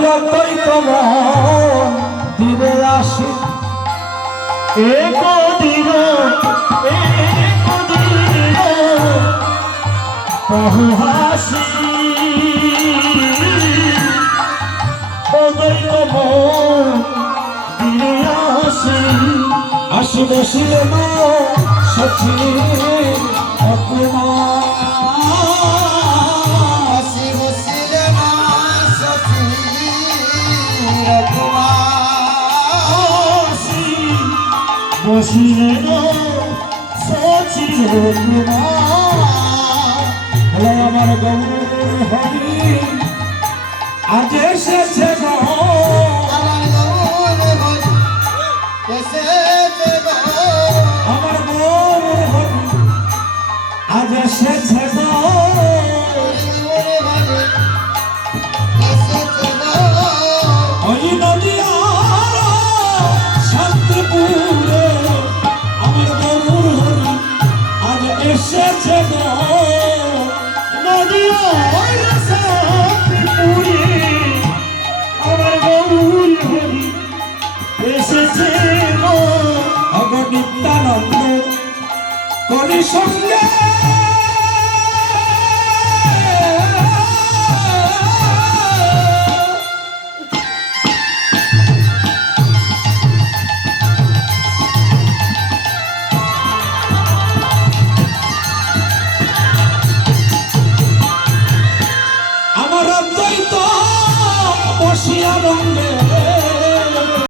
যতই তোমার দিনে আসি একদিন বহু হাসি যতই তোমার দিনে আসি আসি বসিলে না সচি অপমান বসিলে সচিল আমার গৌর হরি আজ এসেছে আমার গৌর হরি আজ এসেছে ওই নদিয়ার শান্তিপুরে আমার গৌর হরি আজ এসেছে নদিয়ার শান্তিপুরে আমার গৌর হরি এসেছে অগণিতানন্দ করি সঙ্গে আমার দ্বৈত বসিয়া রঙ্গে